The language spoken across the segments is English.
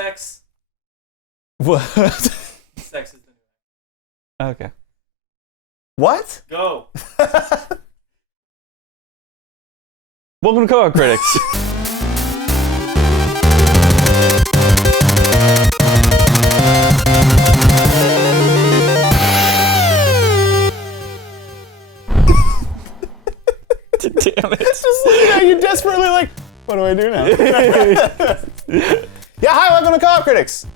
Sex. What? Sex is the new. Okay. What? Go. Welcome to Co-op Critics. Damn it. You desperately like, what do I do now? Yeah, hi, welcome to Co-op Critics.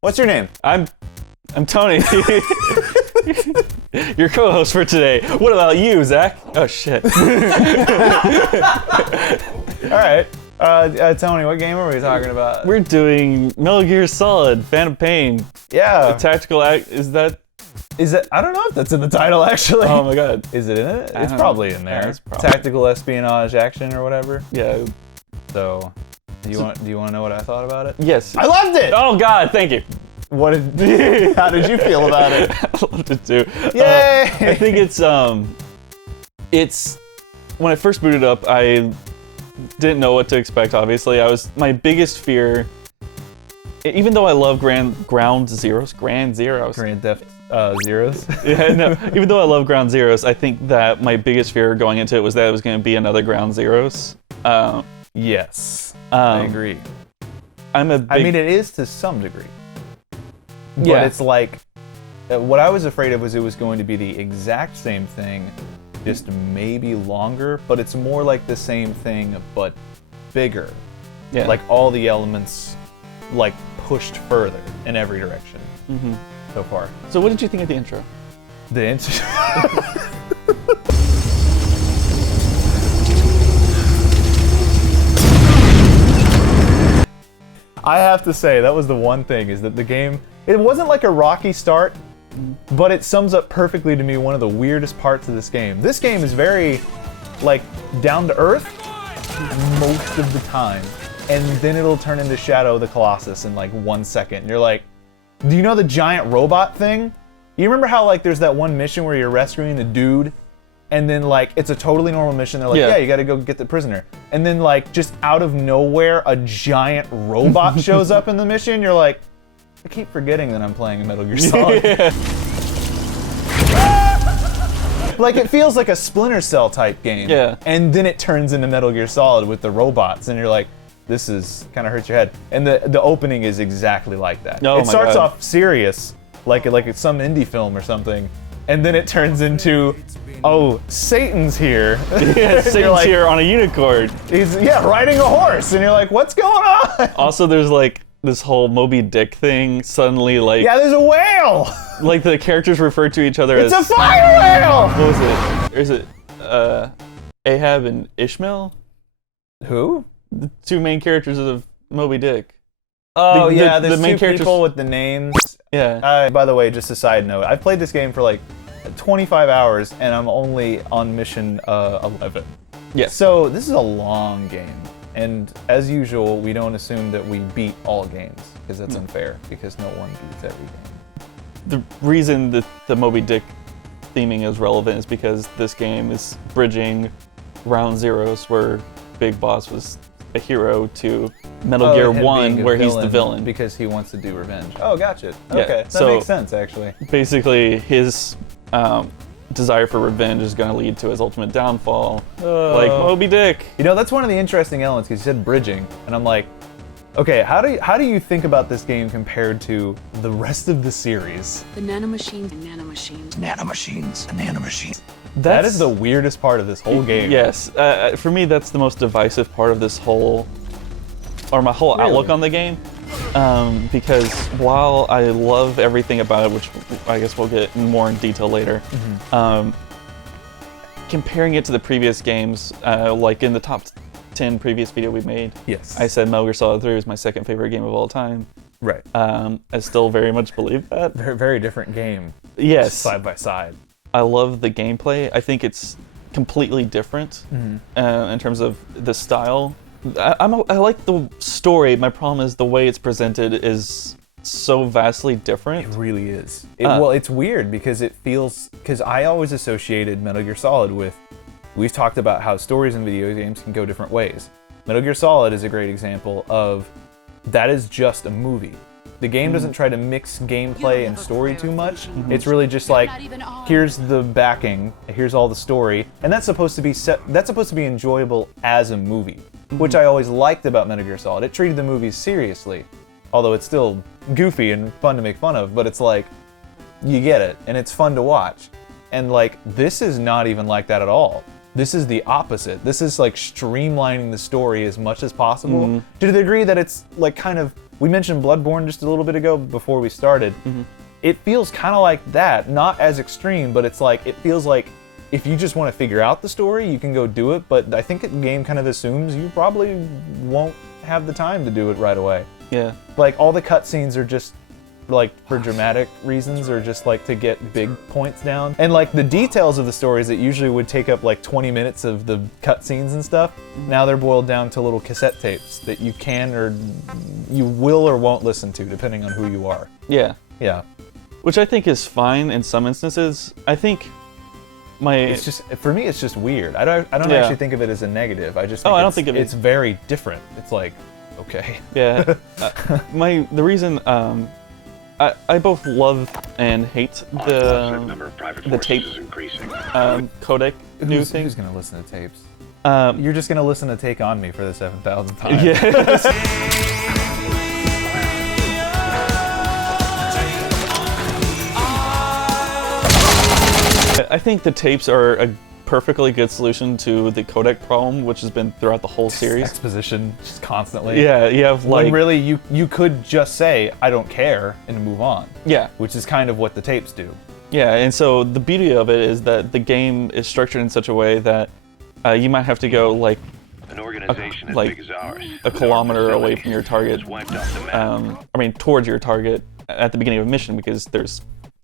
What's your name? I'm Tony. Your co-host for today. What about you, Zach? Oh shit. All right. Tony, what game are we talking about? We're doing Metal Gear Solid, Phantom Pain. Yeah. Tactical act. Is that? Is it? I don't know if that's in the title, actually. Oh my god. Is it in it? I It's don't probably know. in there. Yeah, it's probably- Tactical espionage action or whatever. Yeah. So, do you want to know what I thought about it? Yes. I loved it. Oh god, thank you. What did? How did you feel about it? I loved it too. Yay! I think it's when I first booted up, I didn't know what to expect. Obviously, my biggest fear. Even though I love Ground Zeroes. Grand Theft Zeros. Yeah, no. Even though I love Ground Zeroes, I think that my biggest fear going into it was that it was going to be another Ground Zeroes. Yes, I agree. I'm a big, I mean, it is to some degree. But Yeah. it's like, what I was afraid of was it was going to be the exact same thing, just maybe longer, but it's more like the same thing, but bigger. yeah. Like all the elements, like pushed further in every direction so far. So what did you think of the intro? The int- I have to say, that was the one thing, is that the game, it wasn't like a rocky start, but it sums up perfectly to me one of the weirdest parts of this game. This game is very, like, down to earth most of the time, and then it'll turn into Shadow of the Colossus in like 1 second. And you're like, do you know the giant robot thing? You remember how, like, there's that one mission where you're rescuing the dude, and then, like, it's a totally normal mission. They're like, Yeah. yeah, you gotta go get the prisoner. And then, like, just out of nowhere, a giant robot shows up in the mission. You're like, I keep forgetting that I'm playing a Metal Gear Solid. Like, it feels like a Splinter Cell type game. Yeah. And then it turns into Metal Gear Solid with the robots, and you're like, this is kind of hurts your head. And the opening is exactly like that. Oh It my starts God. off serious, like it's some indie film or something, and then it turns into, oh, Satan's here. Yeah, And you're Satan's like, here on a unicorn. He's riding a horse, and you're like, what's going on? Also, there's like this whole Moby Dick thing. Suddenly, like, Yeah, there's a whale. like the characters refer to each other It's as a fire whale. what was it? Or is it Ahab and Ishmael? Who? The two main characters of Moby Dick. Oh, The- yeah, the there's main two characters- people with the names. Yeah. By the way, just a side note, I've played this game for like 25 hours, and I'm only on mission 11. Yes. So this is a long game, and as usual, we don't assume that we beat all games, because that's unfair, because no one beats every game. The reason that the Moby Dick theming is relevant is because this game is bridging Ground Zeroes, where Big Boss was a hero, to Metal Gear him 1, being a where he's the villain. because he wants to do revenge. Oh, gotcha. Yeah, Okay, that so- makes sense, actually. Basically, his desire for revenge is going to lead to his ultimate downfall, like Moby Dick. You know, that's one of the interesting elements, because you said bridging, and I'm like, okay, how do you think about this game compared to the rest of the series? The nanomachines and nanomachines. That is the weirdest part of this whole game. Yes, for me, that's the most divisive part of this whole, or my whole outlook Really? on the game. Because while I love everything about it, which I guess we'll get more in detail later, comparing it to the previous games, like in the top 10 previous video we made, Yes. I said Metal Gear Solid 3 was my second favorite game of all time. Right. I still very much believe that. Very, very different game. Yes. Side by side. I love the gameplay. I think it's completely different in terms of the style. I like the story. My problem is the way it's presented is so vastly different. It really is. Well, it's weird because it feels, because I always associated Metal Gear Solid with, we've talked about how stories in video games can go different ways. Metal Gear Solid is a great example of that is just a movie. The game doesn't try to mix gameplay and story too much. It's really just like, here's the backing, here's all the story, and that's supposed to be enjoyable as a movie, which I always liked about Metal Gear Solid. It treated the movies seriously, although it's still goofy and fun to make fun of, but it's like, you get it, and it's fun to watch. And like, this is not even like that at all. This is the opposite. This is like streamlining the story as much as possible, to the degree that it's like kind of, we mentioned Bloodborne just a little bit ago before we started. It feels kind of like that, not as extreme, but it's like, it feels like if you just want to figure out the story, you can go do it, but I think the game kind of assumes you probably won't have the time to do it right away. Yeah. Like, all the cutscenes are just like for dramatic reasons, or just like to get big points down. And like the details of the stories that usually would take up like 20 minutes of the cutscenes and stuff, now they're boiled down to little cassette tapes that you can or you will or won't listen to depending on who you are. Yeah. Yeah. Which I think is fine in some instances. I think It's just, for me, it's just weird. I don't actually think of it as a negative. I just think I don't think of it. It's very different. It's like, okay. Yeah. The reason I both love and hate the tape codec new thing. Who's gonna listen to tapes? Um, You're just gonna listen to Take On Me for the 7,000th time. yeah. I think the tapes are a perfectly good solution to the codec problem, which has been throughout the whole series. Exposition just constantly. Yeah, you have like when really you could just say I don't care and move on. Yeah. Which is kind of what the tapes do. Yeah, and so the beauty of it is that the game is structured in such a way that you might have to go like An organization as like big as ours, a kilometer away from your target. Towards your target at the beginning of a mission, because there's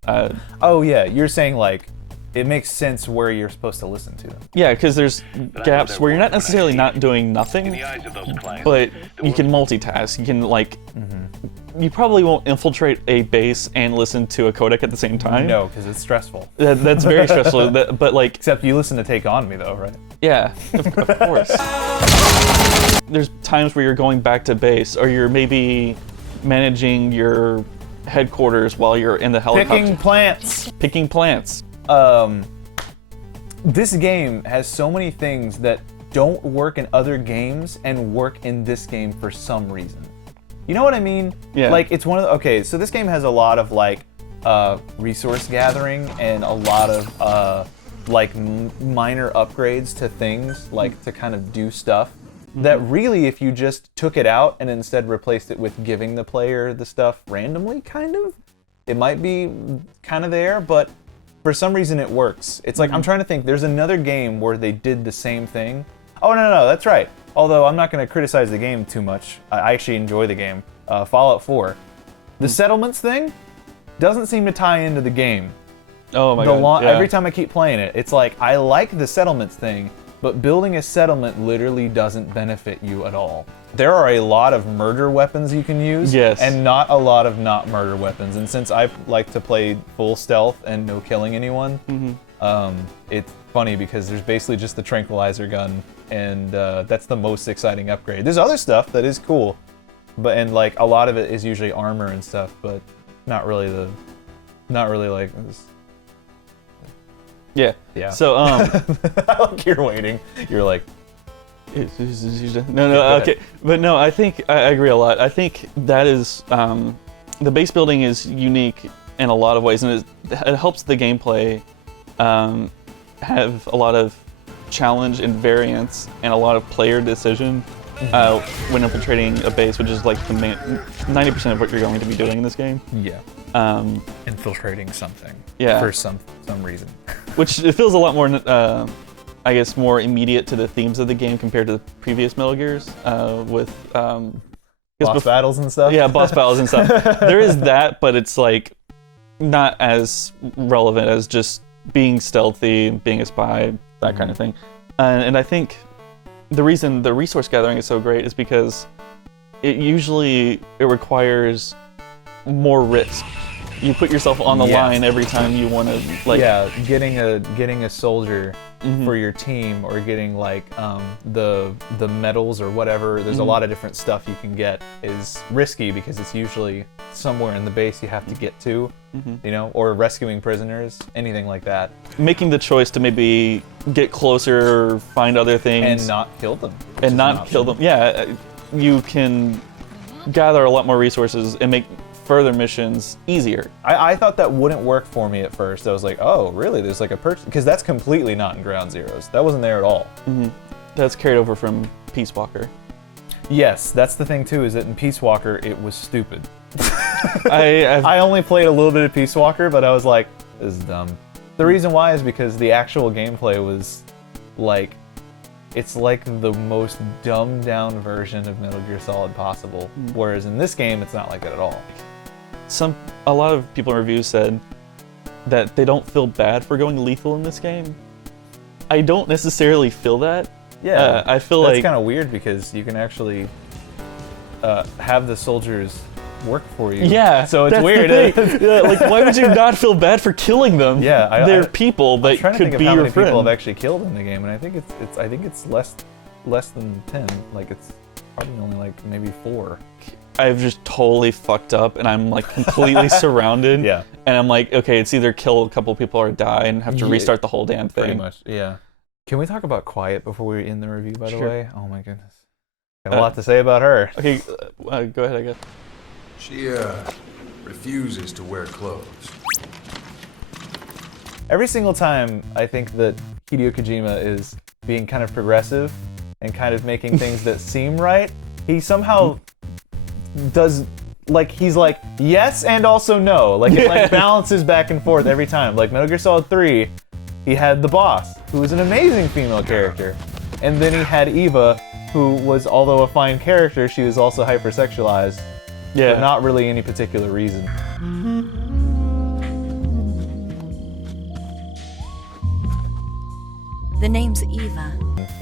Oh yeah, you're saying like it makes sense where you're supposed to listen to them. yeah, because there's gaps where you're not necessarily not doing nothing, in the eyes of those clans. but you can multitask. You can like you probably won't infiltrate a base and listen to a codec at the same time. No, because it's stressful. That's very stressful. But like, Except you listen to Take On Me though, right? yeah, of course. There's times where you're going back to base, or you're maybe managing your headquarters while you're in the helicopter. Picking plants. This game has so many things that don't work in other games and work in this game for some reason. You know what I mean? Yeah. Like, it's one of the, okay, so this game has a lot of like resource gathering and a lot of like minor upgrades to things, like to kind of do stuff that really, if you just took it out and instead replaced it with giving the player the stuff randomly, kind of, it might be kind of there, but for some reason it works. It's like, I'm trying to think, there's another game where they did the same thing. Oh, no, that's right. Although I'm not going to criticize the game too much. I actually enjoy the game. Fallout 4. The settlements thing doesn't seem to tie into the game. Oh my god. Yeah. Every time I keep playing it, it's like, I like the settlements thing, but building a settlement literally doesn't benefit you at all. There are a lot of murder weapons you can use, Yes. and not a lot of not murder weapons. And since I like to play full stealth and no killing anyone, it's funny because there's basically just the tranquilizer gun, and that's the most exciting upgrade. There's other stuff that is cool, and like a lot of it is usually armor and stuff, but not really like. Yeah. Yeah. So Like you're waiting. You're like, no, okay, but no, I think I agree a lot. I think that is the base building is unique in a lot of ways, and it helps the gameplay have a lot of challenge and variance and a lot of player decision when infiltrating a base, which is like the 90% of what you're going to be doing in this game. yeah, infiltrating something. Yeah. For some reason. Which it feels a lot more, I guess, more immediate to the themes of the game compared to the previous Metal Gears with Boss battles and stuff. Yeah, boss battles and stuff. There is that, but it's like not as relevant as just being stealthy, being a spy, that kind of thing. And I think the reason the resource gathering is so great is because it requires more risk you put yourself on the Yeah. line every time you want to like. Yeah, getting a soldier for your team, or getting like the medals or whatever. There's a lot of different stuff you can get is risky because it's usually somewhere in the base you have to get to, you know, or rescuing prisoners, anything like that, Making the choice to maybe get closer, find other things, and not kill them. which is and an not kill option. them. Yeah, you can gather a lot more resources and make further missions easier. I thought that wouldn't work for me at first. I was like, oh, really? There's like a purchase, because that's completely not in Ground Zeroes. That wasn't there at all. That's carried over from Peace Walker. Yes, that's the thing too, is that in Peace Walker it was stupid. I've I only played a little bit of Peace Walker, but I was like, this is dumb. The reason why is because the actual gameplay was like, it's like the most dumbed down version of Metal Gear Solid possible. Whereas in this game, it's not like that at all. a lot of people in reviews said that they don't feel bad for going lethal in this game. I don't necessarily feel that. Yeah, I feel that's like kind of weird because you can actually have the soldiers work for you. yeah, so it's that's the weird. eh? thing. Yeah, like why would you not feel bad for killing them? Yeah, they're people I'm that trying to could think of be how your many people friend. have actually killed in the game, and I think it's less than 10. Like it's probably only like maybe 4. I've just totally fucked up, and I'm like completely surrounded. Yeah. And I'm like, okay, it's either kill a couple people or die, and have to Yeah, restart the whole damn thing. Pretty much, yeah. Can we talk about Quiet before we end the review, by the Sure. way? Oh my goodness. Got a lot to say about her. Okay, go ahead, I guess. She, refuses to wear clothes. Every single time I think that Hideo Kojima is being kind of progressive and kind of making things that seem right, he somehow does, like, he's like, yes and also no. Like, it like balances back and forth every time. Like, Metal Gear Solid 3, he had the boss, who was an amazing female character. And then he had Eva, who was, although a fine character, she was also hypersexualized. Yeah. For not really any particular reason. The name's Eva.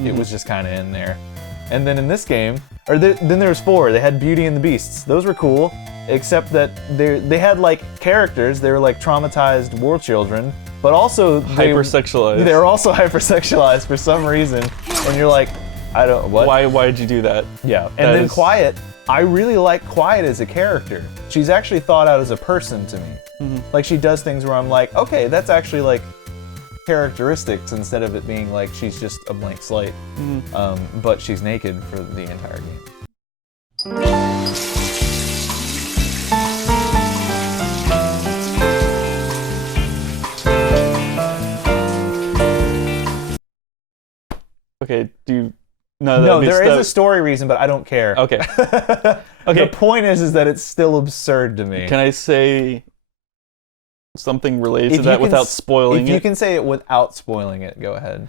It was just kind of in there. And then in this game, then there was 4. They had Beauty and the Beasts. Those were cool, except that they had like characters. They were like traumatized war children, but also Hypersexualized. They were also hypersexualized for some reason. And you're like, I don't what? Why did you do that? Yeah. And That then is- Quiet. I really like Quiet as a character. She's actually thought out as a person to me. Like she does things where I'm like, okay, that's actually like characteristics instead of it being like she's just a blank slate. But she's naked for the entire game. Okay, do you... No, No, there is a story reason, but I don't care. Okay. The Okay, point is that it's still absurd to me. can I say something related If to you that can without s- spoiling If you it? can say it without spoiling it, go ahead.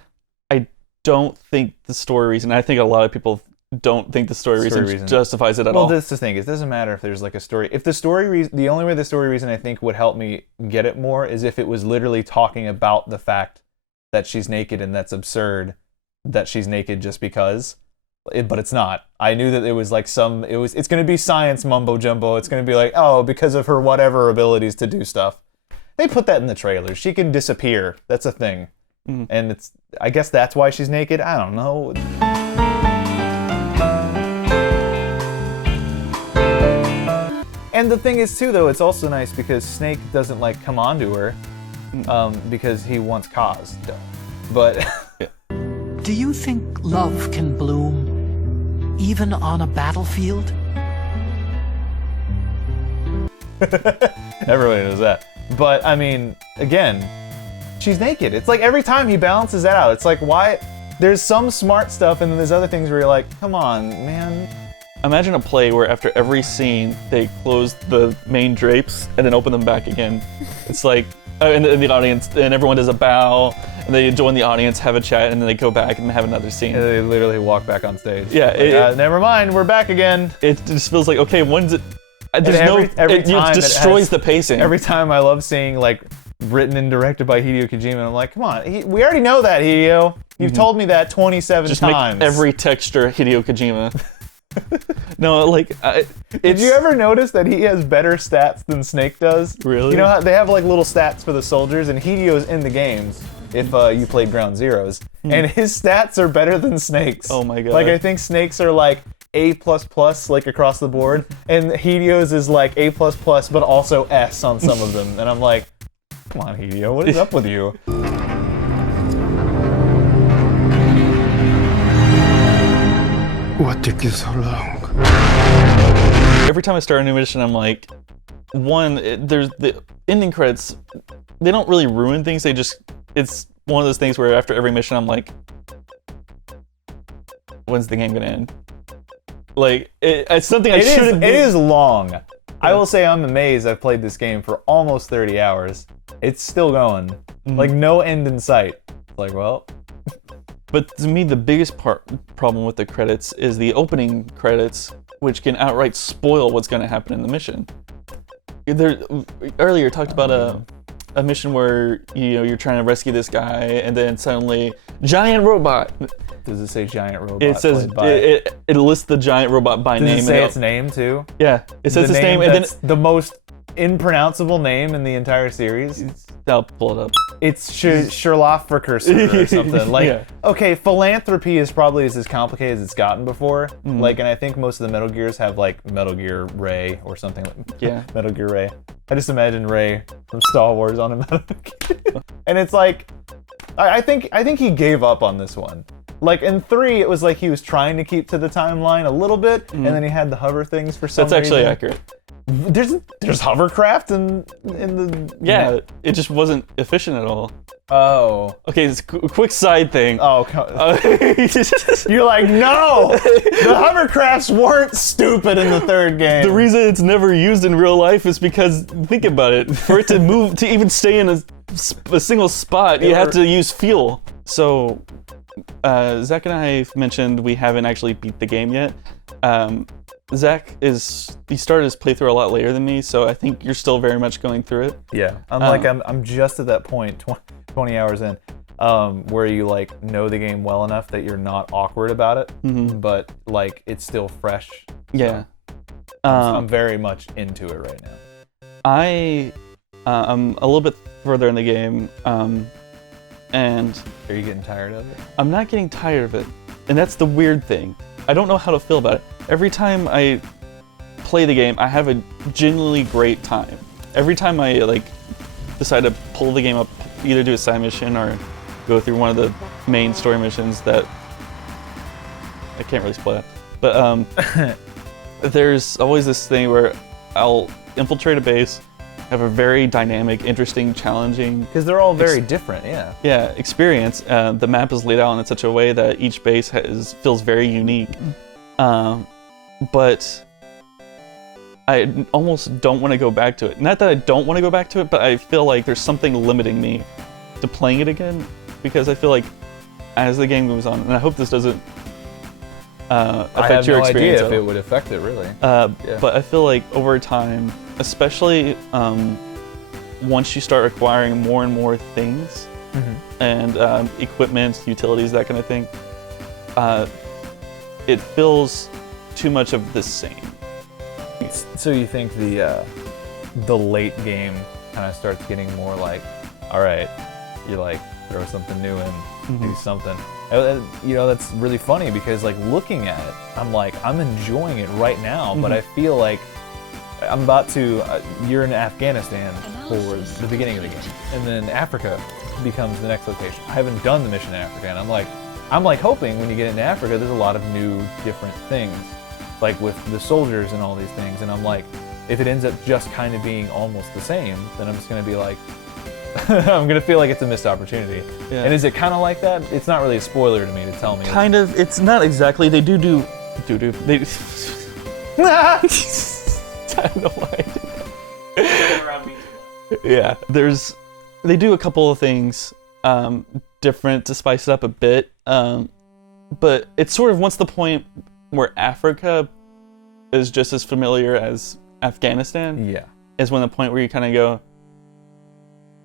Don't think the story reason, I think a lot of people don't think the story reason justifies it at Well, all. that's the thing. It doesn't matter if there's like a story. If the story reason, the only way the story reason I think would help me get it more is if it was literally talking about the fact that she's naked and that's absurd that she's naked just because. But it's not. I knew that it was like it's going to be science mumbo jumbo. It's going to be like, oh, because of her whatever abilities to do stuff. They put that in the trailer. She can disappear. That's a thing. And I guess that's why she's naked. I don't know. And the thing is too, though, it's also nice because Snake doesn't like come onto her because he wants Kaz. But Do you think love can bloom even on a battlefield? everybody knows that. But I mean, again, she's naked. It's like every time he balances that out. It's like, why? There's some smart stuff, and then there's other things where you're like, come on, man. Imagine a play where after every scene they close the main drapes and then open them back again. It's like, and the audience, and everyone does a bow, and they join the audience, have a chat, and then they go back and have another scene. And they literally walk back on stage. Yeah, Like, never mind, we're back again. It just feels like, okay, when's it? There's every it time it destroys has- the pacing. Every time I love seeing like written and directed by Hideo Kojima, and I'm like, come on, we already know that, Hideo. You've told me that 27 just times. make every texture Hideo Kojima. No, like Did you ever notice that he has better stats than Snake does? Really? You know how they have like little stats for the soldiers, and Hidio's in the games if you played Ground Zeroes, and his stats are better than Snake's. Oh my god. Like I think Snake's are like A++ like across the board, and Hidio's is like A++, but also S on some of them, and I'm like, come on, Hideo, what is up with you? What took you so long? Every time I start a new mission, I'm like, there's the ending credits. They don't really ruin things. It's one of those things where after every mission, I'm like, when's the game gonna end? Like, it's something I shouldn't do. It is long. I will say I'm amazed I've played this game for almost 30 hours. It's still going. Like, no end in sight. Like, well... But to me, the biggest problem with the credits is the opening credits, which can outright spoil what's going to happen in the mission. Earlier talked about a mission where you're trying to rescue this guy, and then suddenly giant robot. Does it say giant robot? It says it lists the giant robot by name. Does it say its name too? Yeah, it says its name, and then the most impronounceable name in the entire series. I'll pull it up. It's Sherlockfurcursor or something. Like, Yeah. Okay, philanthropy is probably as complicated as it's gotten before. Like, and I think most of the Metal Gears have like Metal Gear Ray or something. Yeah. Metal Gear Ray. I just imagine Ray from Star Wars on a Metal Gear. And it's like, I think he gave up on this one. Like in 3, it was like he was trying to keep to the timeline a little bit, and then he had the hover things for some That's actually reason. accurate. There's hovercraft in the Yeah, it just wasn't efficient at all. Oh. Okay, it's a quick side thing. Oh, you're like, no! The hovercrafts weren't stupid in the 3rd game. The reason it's never used in real life is because, think about it, for it to move, to even stay in a single spot, you have to use fuel. So, Zach and I mentioned we haven't actually beat the game yet. Zach he started his playthrough a lot later than me, so I think you're still very much going through it. Yeah, I'm just at that point, 20 hours in, where you like know the game well enough that you're not awkward about it, but like it's still fresh. Yeah. I'm very much into it right now. I'm a little bit further in the game, and Are you getting tired of it? I'm not getting tired of it, and that's the weird thing. I don't know how to feel about it. Every time I play the game, I have a genuinely great time. Every time I like decide to pull the game up, either do a side mission or go through one of the main story missions that I can't really spoil, but there's always this thing where I'll infiltrate a base, have a very dynamic, interesting, challenging. Because they're all very different, yeah. Yeah, experience. The map is laid out in such a way that each base feels very unique. But I almost don't want to go back to it. Not that I don't want to go back to it, but I feel like there's something limiting me to playing it again, because I feel like as the game moves on, and I hope this doesn't affect your experience. I have no idea if it would affect it, really. But I feel like over time, especially once you start acquiring more and more things and equipment, utilities, that kind of thing, it feels too much of the same. So you think the late game kind of starts getting more like, all right, you like throw something new in, do something. You know, that's really funny because like looking at it, I'm like, I'm enjoying it right now, but I feel like I'm about to, you're in Afghanistan for the beginning of the game, and then Africa becomes the next location. I haven't done the mission in Africa, and I'm like hoping when you get into Africa, there's a lot of new, different things, like with the soldiers and all these things, and I'm like, if it ends up just kind of being almost the same, then I'm just gonna be like, I'm gonna feel like it's a missed opportunity. Yeah. And is it kind of like that? It's not really a spoiler to me to tell me. Kind of. It's not exactly. They do. They. I don't know why I did that. Around me too much. Yeah. They do a couple of things different to spice it up a bit, but it's sort of once the point where Africa is just as familiar as Afghanistan. Yeah. Is when the point where you kind of go,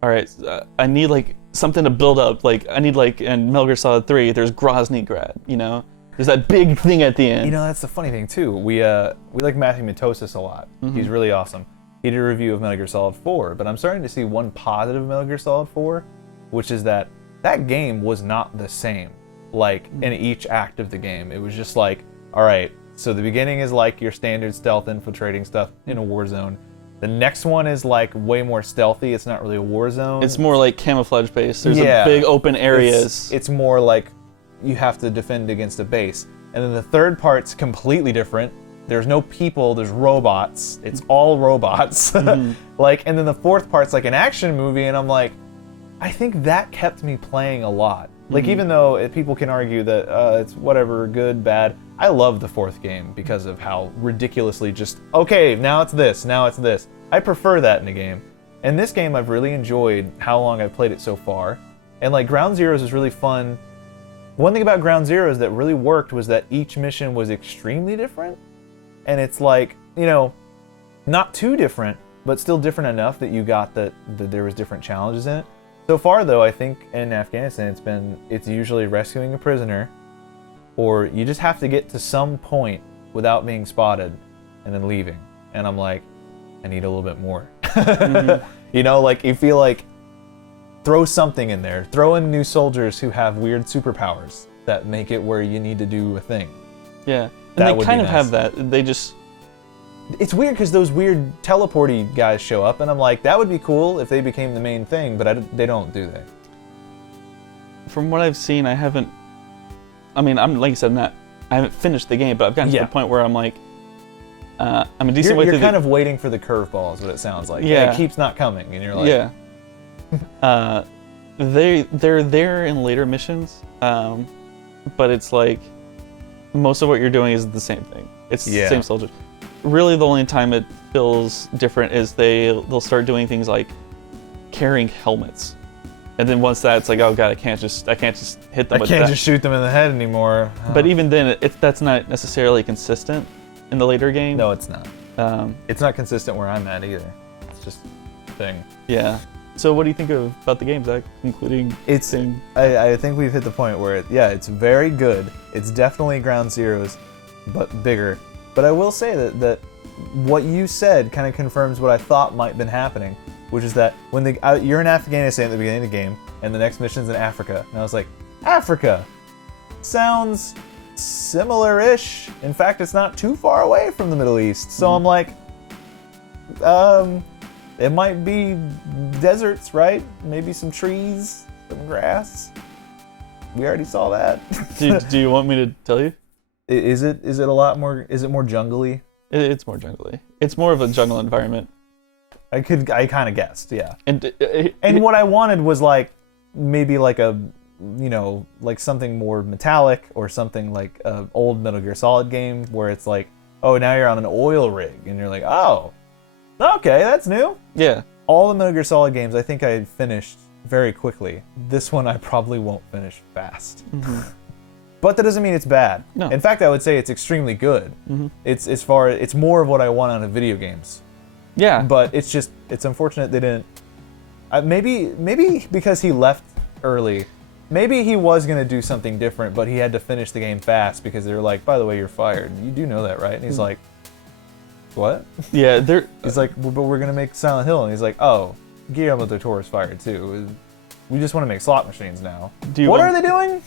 all right, I need like something to build up. Like I need like in Metal Gear Solid 3, there's Grozny Grad, you know. There's that big thing at the end. You know, that's the funny thing too. We like Matthew Matosis a lot. He's really awesome. He did a review of Metal Gear Solid 4, but I'm starting to see one positive of Metal Gear Solid 4, which is that game was not the same. Like in each act of the game, it was just like, all right, so the beginning is like your standard stealth infiltrating stuff in a war zone. The next one is like way more stealthy. It's not really a war zone. It's more like camouflage based. There's a big open areas. It's more like you have to defend against a base. And then the third part's completely different. There's no people, there's robots. It's all robots. Like, and then the fourth part's like an action movie, and I'm like, I think that kept me playing a lot. Like, even though people can argue that it's whatever, good, bad, I love the fourth game because of how ridiculously just, okay, now it's this, now it's this. I prefer that in a game. And this game, I've really enjoyed how long I've played it so far. And like, Ground Zeroes is really fun. One thing about Ground Zeroes that really worked was that each mission was extremely different. And it's like, you know, not too different, but still different enough that you got that there was different challenges in it. So far, though, I think in Afghanistan, it's usually rescuing a prisoner, or you just have to get to some point without being spotted and then leaving. And I'm like, I need a little bit more. You know, like, you feel like, throw something in there. Throw in new soldiers who have weird superpowers that make it where you need to do a thing. Yeah. That And would they kind be of nice. have that. They just... It's weird because those weird teleporty guys show up, and I'm like, that would be cool if they became the main thing, but they don't, do they? From what I've seen, I haven't... I mean, I'm like I said, I haven't finished the game, but I've gotten to the point where I'm like... I'm a decent way You're through kind of waiting for the curveball is what it sounds like. Yeah. It keeps not coming, and you're like... Yeah. They're there in later missions, but it's like most of what you're doing is the same thing. It's the same soldiers. Really, the only time it feels different is they'll start doing things like carrying helmets, and then once that's like, oh god, I can't just hit them. I can't just shoot them in the head anymore. But even then, that's not necessarily consistent in the later game. No, it's not. It's not consistent where I'm at either. It's just a thing. Yeah. So what do you think about the game, Zach? Including I think we've hit the point where it's very good. It's definitely Ground Zeroes, but bigger. But I will say that what you said kind of confirms what I thought might have been happening, which is that when you're in Afghanistan at the beginning of the game, and the next mission's in Africa, and I was like, Africa sounds similar-ish. In fact, it's not too far away from the Middle East. So I'm like, it might be deserts, right? Maybe some trees, some grass. We already saw that. do you want me to tell you? Is it a lot more? Is it more jungly? It's more jungly. It's more of a jungle environment. I kind of guessed, yeah. And what I wanted was like maybe like a, you know, like something more metallic or something like an old Metal Gear Solid game where it's like, oh, now you're on an oil rig and you're like, oh, okay, that's new. Yeah. All the Metal Gear Solid games I think I finished very quickly. This one I probably won't finish fast. But that doesn't mean it's bad. No. In fact, I would say it's extremely good. It's more of what I want out of video games. Yeah. But it's unfortunate they didn't. Maybe because he left early, maybe he was gonna do something different, but he had to finish the game fast because they were like, by the way, you're fired. You do know that, right? And he's like, what? Yeah. He's like, but we're gonna make Silent Hill, and he's like, oh, Guillermo del Toro's fired too. We just want to make slot machines now. What are they doing?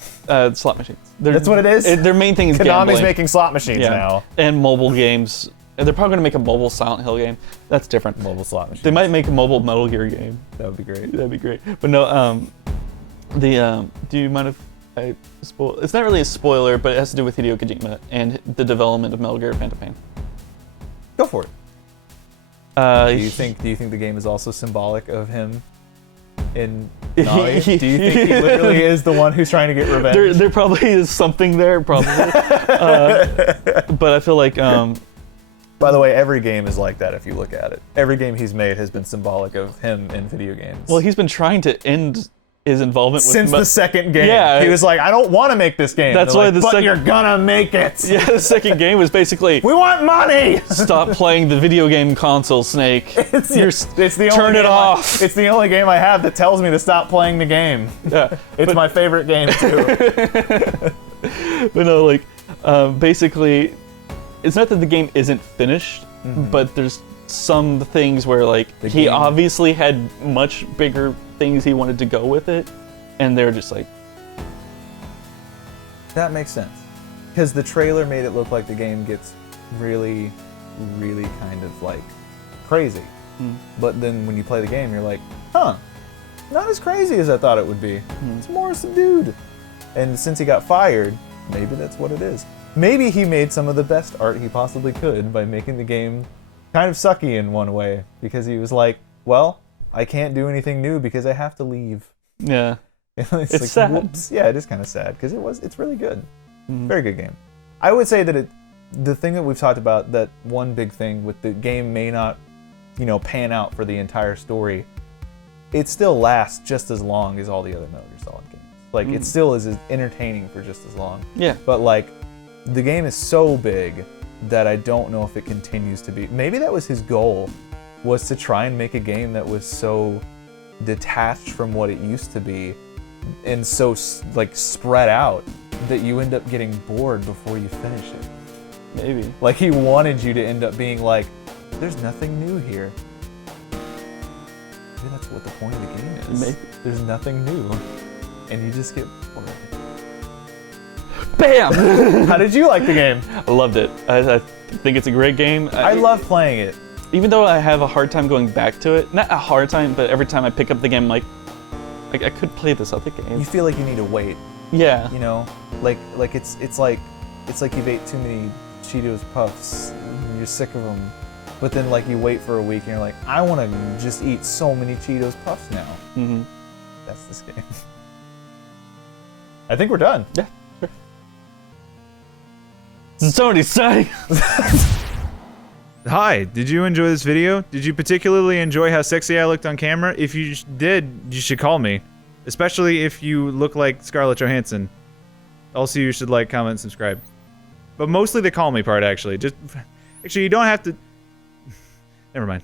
Slot machines. That's what it is? Their main thing is Konami's gambling. making slot machines now. And mobile games. And they're probably going to make a mobile Silent Hill game. That's different. Mobile slot machines. They might make a mobile Metal Gear game. That would be great. That'd be great. But no, do you mind if I spoil? It's not really a spoiler, but it has to do with Hideo Kojima and the development of Metal Gear Phantom Pain. Go for it. Do you think the game is also symbolic of him in Navi? Do you think he literally is the one who's trying to get revenge? There probably is something there, probably. But I feel like... By the way, every game is like that if you look at it. Every game he's made has been symbolic of him in video games. Well, he's been trying to end his involvement with... Since the second game. Yeah. He was like, I don't want to make this game. That's They're why like, the but second... you're gonna make it! Yeah, the second game was basically... We want money! Stop playing the video game console, Snake. It's the Turn only it game off. It's the only game I have that tells me to stop playing the game. Yeah. It's my favorite game, too. But no, like... Basically, it's not that the game isn't finished, but there's some things where like he game- obviously had much bigger things he wanted to go with it, and they're just like, That makes sense. Because the trailer made it look like the game gets really, really kind of like crazy. But then when you play the game, you're like, huh, not as crazy as I thought it would be. It's more subdued. And since he got fired, maybe that's what it is. Maybe he made some of the best art he possibly could by making the game kind of sucky in one way. Because he was like, well, I can't do anything new because I have to leave. yeah. it's It's like, sad. whoops. Yeah, it is kind of sad because it's really good. Very good game. I would say that the thing that we've talked about, that one big thing with the game may not, pan out for the entire story, it still lasts just as long as all the other Metal Gear Solid games. Like, it still is as entertaining for just as long. Yeah. But, like, the game is so big that I don't know if it continues to be. Maybe that was his goal, was to try and make a game that was so detached from what it used to be and so, like, spread out that you end up getting bored before you finish it. Maybe. Like, he wanted you to end up being like, there's nothing new here. Maybe that's what the point of the game is. Maybe. There's nothing new. And you just get bored. Bam! How did you like the game? I loved it. I think it's a great game. I love playing it. Even though I have a hard time going back to it. Not a hard time, but every time I pick up the game, I'm like, I could play this other You game. feel like you need to wait, Yeah. like it's like you've ate too many Cheetos Puffs and you're sick of them. But then like you wait for a week and you're like, I want to just eat so many Cheetos Puffs now. Mm-hmm. That's this game. I think we're done. Yeah. Sure. Sony, say. Hi, did you enjoy this video? Did you particularly enjoy how sexy I looked on camera? If you did, you should call me. Especially if you look like Scarlett Johansson. Also, you should like, comment, and subscribe. But mostly the call me part, actually. Actually, you don't have to... Never mind.